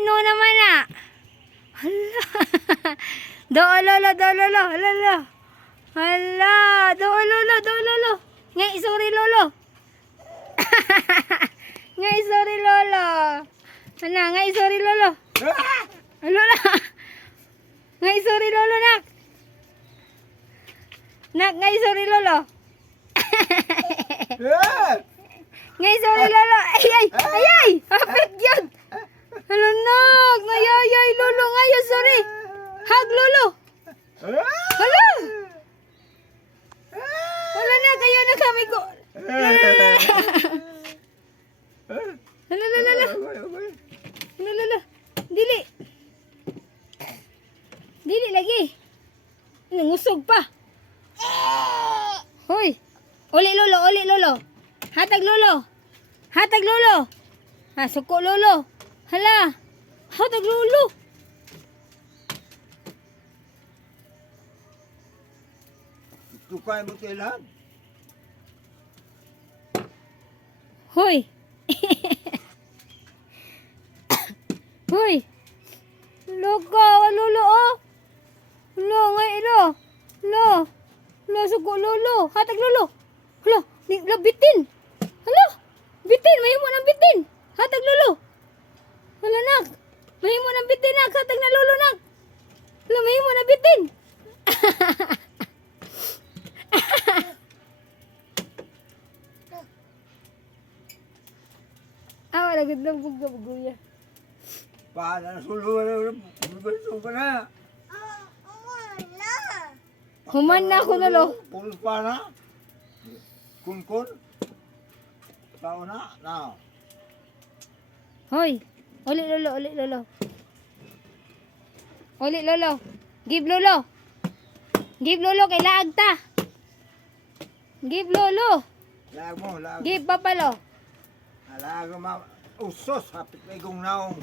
Ano naman ah? Hala. Do lolo, do lolo, lolo. Hala, do lolo, do lolo. Ngay sorry lolo. Ngay sorry lolo. Ana, ngay sorry lolo. Lolo. Ngay sorry lolo nak. Nak, ngay sorry lolo. Ngay sorry lolo. Ay ay, ay ay. Hapit yun. Hala nak, ngayayay lolo ngayon sorry. Hug lolo. Hala. Hala na, kayo na kami ko. Hala, hala, hala. Hala, hala. Dili. Dili lagi. Nangusog pa. Hoy. Uli lolo, uli lolo. Hatag lolo. Hatag lolo. Ha, suko lolo. Hala. Hatag lolo. Tukay mo kailan? Hoy. Hoy. Loka, lolo oh. Lo, ngay lo. Lo. Lo, suko lolo. Hatag lolo. Hala, lo, bitin. Hala, bitin. Mahimo ng bitin. Hatag lolo. Hala nak. Mahimo ng bitin nak. Hatag na lolo nak. Hala, mahimo ng bitin. Ah, wala ganda buga-buga. Paano na suluhan na? Gusto ka na. Human na ako lolo. Pulos pa na. Kun-kun. Tao na. Now. Hoy, uli lolo, uli lolo. Uli lolo. Give lolo. Give lolo kay laag ta. Give lolo. Lag mo, lag. Give papalo. Alaga ma. Usos. Hapit na igong naong.